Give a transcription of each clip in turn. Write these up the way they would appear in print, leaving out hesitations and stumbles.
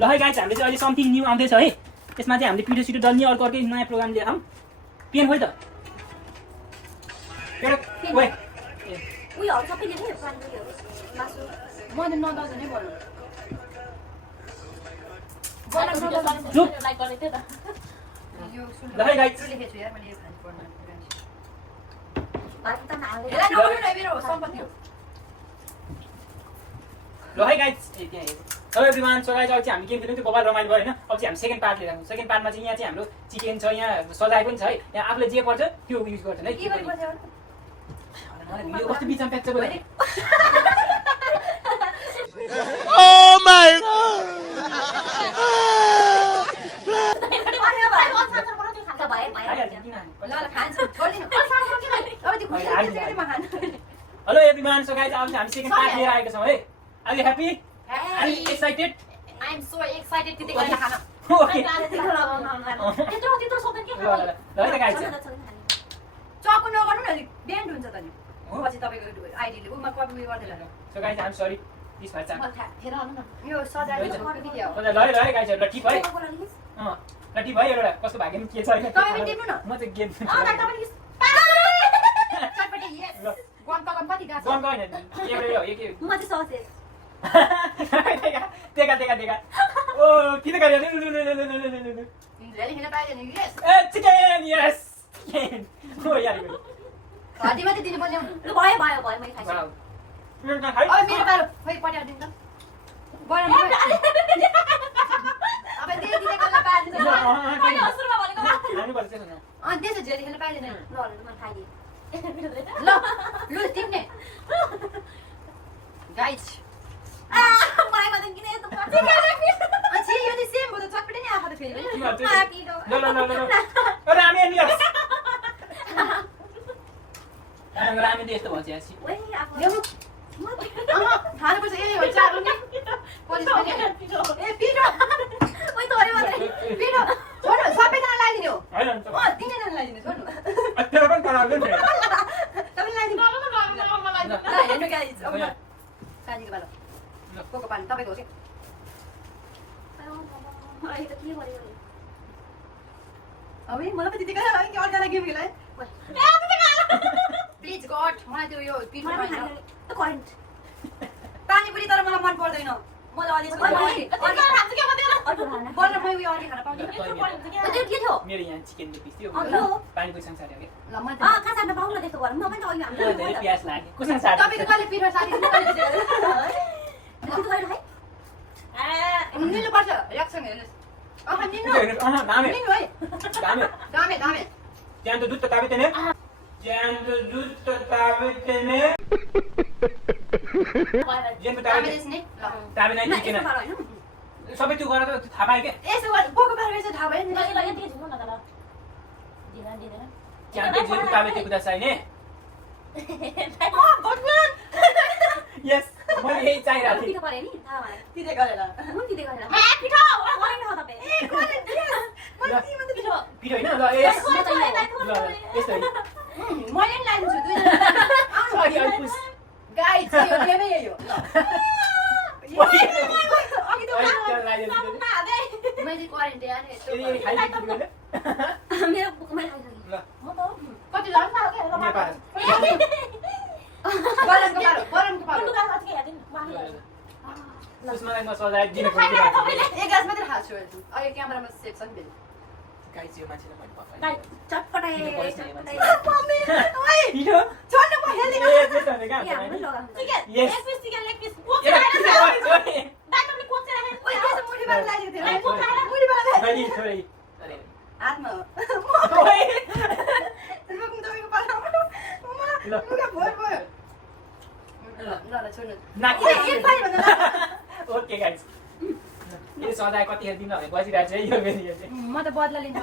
ल है गाइज हामीले चाहिँ अहिले समथिङ न्यू आउँदैछ है त्यसमा चाहिँ हामीले पिठो सिटो डल्ने अर्कै नयाँ प्रोग्राम लिएर आउँ पेन खोइ त उयोहरू सबै लेख्यो मासु मैले नदाउँछ नै बोल्नु चुप लाइक गर्ने थियो त यो ल है गाइज लेखेछु यार मैले यो खानु पर्दैन भात त हाल्दै हेला नगर्नु न मेरो सम्पत्ति हो ल है guys hello everyone so guys अब चाहिँ हामी गेम खेल्नु थियो बबाल रमाइलो भयो होइन अब चाहिँ हामी सेकेन्ड पार्ट लिएर आउँछौँ सेकेन्ड पार्टमा चाहिँ यहाँ चाहिँ हाम्रो चिकन छ यहाँ सजाय पनि छ है यहाँ आफूले जे पर्छ त्यो युज गर्छन् है के गर्नु पर्छ यो कस्तो बिचमा प्याक्छ भयो Oh my ल खान्छु छोड्दिनु अब त्यो खुसी चाहिँ खानु हेलो एभ्रिवान सो गाइज अब चाहिँ हामी सेकेन्ड पार्ट लिएर आएका छौँ है are you happy are you excited I am so excited त्यति गरेर खान ओके त्यत्रो सोध्दैन के ल है त गाइज चकु नगर्नु न ब्यान्ड हुन्छ त नि पछि तपाईको आइडीले उमा कपी उयो गर्दैन so guys I am sorry please भाइ चाम फेर आउनु न यो सजाएको कपी के हो ल है गाइज ल टिप है ल टिप है एउटा कस्तो भाग्यमा के छ हैन तपाईँ पनि टिप्नु न म चाहिँ गेम चटपटी यस गन कति गाछ गन गएन एउटा हो एक म चाहिँ ससेज देखा ओ किन गरे इन्द्रले हिँड्न पाइदैन यस चिकन यस चिकन हो यार हड्डी मात्रै दिनु पर्ने ल भयो मैले खाइसकेँ वाउ अब मेरो पालो खोइ पठाइदिनु त गरम अब दे दिने कल्ला पार्दिन्छ मैले सुरुमा भनेको खानु पर्छ नि त्यसो झेली खेल्न पाइदैन ल म खाइदिए ल लु टिप्ने गाइज मलाई मात्र किन यस्तो पर्छ अछि यो त सेम हो त चटपटी नै आफा त फेरि पनि ल अरे हामी नि रामी त यस्तो भन्छ यासी ओइ आफू ल्याउनु खानुपर्छ ए हो चारो नि पोलिस पनि ए पिरो ओइ तोरे मात्र पिरो छोड्नु सबैजना लगाइदिनु हैन तिनजना लगाइदिनु छोड्नु अत्यार पनि कराउँदै नि तपाईँ लगाइदिनु ल हेर्नु गाइज अब काजीको पालो कोको पानी तपाईँको हो कि अहिले त के गर्यो अब मलाई पनि त्यतिकै लाग्यो कि अर्कालाई गेम खेलाएँ प्लिज गड मलाई त्यो यो पिरो मलाई खानु त करेन्ट पानीपुरी तर मलाई मन पर्दैन मलाई अलिक बल्ल म उयो अलिक खान पाउँदिनँ त्यो के थियो मेरो यहाँ चिकन लेग पिस थियो यो पानीको संसार हो के ल म खाजा नपाउँ न त्यस्तो गर्नु म पनि त अहिले मलाई धेरै हाम्रो प्यास लाग्यो कुसँग साथ तपाईँको कहिले पिरो साथी निल्नु पर्छ रियाक्सन हेर्नुहोस् निल्नु दामे निल्नु है दामे दामे दामे ज्यान त दुध त ताबेतेने ज्यान त दुध त ताबेतेने ज्यान त दामे ताबेतेने देख्ने ल ताबे नै चिकन सबै त्यो गरेर त थाहा पाए के यसो गर्नु बोको पारेर चाहिँ थाहा भयो नि ज्यान त जे ताबेते कुदा छैन यस मैले यही चाहिरहेको थिएँ पिठो परे नि थाहा मलाई तिते गरेर कुन दिँदै गरेर पिठो गरेन हो तपाईँ पिठो होइन ल यस ल यस्तो मैले नि लागिदिन्छु दुईजना सरी अल्पुस गाई चाहिँ यो गेमै यही हो अघि त मैले करेन्ट यार यस्तो मेरो बुकमा खाइसकेँ म त कति लाग्छ बलमको पालो उसमालाई म सजाय दिनु एक ग्लास मात्रै खान्छु अहिले क्यामेरामा सेभ छ नि फेरि गाइस यो मान्छेले मैले पकाएँ चटपटाइ पिठो छोड्नु म हेल्दी ए त्यस्तो भने कहाँ यस मुठी बार लागेको थियो मुठी बार थोरै थोरै हातमा ओइ तपाईँको पालो लुगा भोर भयो ल छोड्नु ओके गाइस यो सजाय कति दिन भने बसिरहेको छ यो मेरो यो चाहिँ म त बदला लिन्छु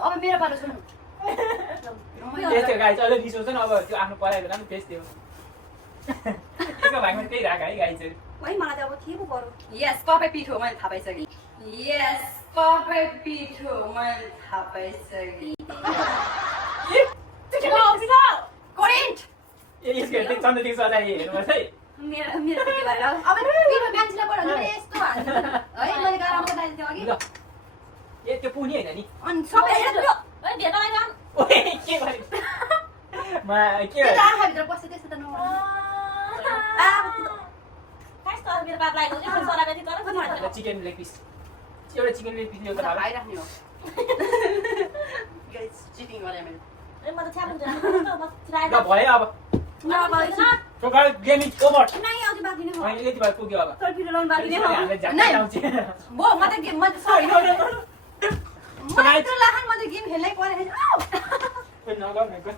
अब मेरो पालो सुन्नु त्यस्तो गाइस अहिले रिस उठ्छ नि अब त्यो आफ्नो पढाइ बेला पनि त्यस्तै हो यसको भागमा त्यही राख है गाइसहरू मलाई त अब के पो गरौँ यस पपै पिठो मैले थाहा पाइसकेँ यस पपै पिठो मैले थाहा पाइसकेँ करेन्ट ए यसको हेर्दै चन्द्रदेखि सजाय हेर्नुपर्छ है मेरो त्यति गरेर अब पिठो मान्छेलाई पढाउनु यस्तो हाल्नु है मैले गाह्रो ल ए त्यो पुग्ने होइन नि अनि सबै हेर्नु ओइ भेटालाई राम ओए के गरे म के त्यो गरे आँखाभित्र पस्यो त्यस्तो त नगर्नु खास त मेरो बाप लागेको कि सरा बेति तर पनि चिकन लेग पिस एउटा चिकन लेग पिस ल्याउँदा भयो खाइराख्ने हो गाइस चिटिङ गरे मैले ए म त छ्याप हुन्छ म चिराए ल भयो अब So guys, game is over. नहीं आउँछ बाँकी नै हो मैले यति भएर पुग्यो अब तर फिर लोन बाँकी नै हो हामीले झ्याक्कै नहीं। आउँछ म त गेम म त sorry No, no, no, no. म यत्रो लाखन म त गेम खेल्नै परेको ए, नगर, नगर।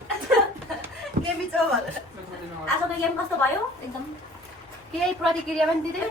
गेम इज ओभर आजको गेम कस्तो भयो एकदम केही प्रतिक्रिया पनि दिँदैन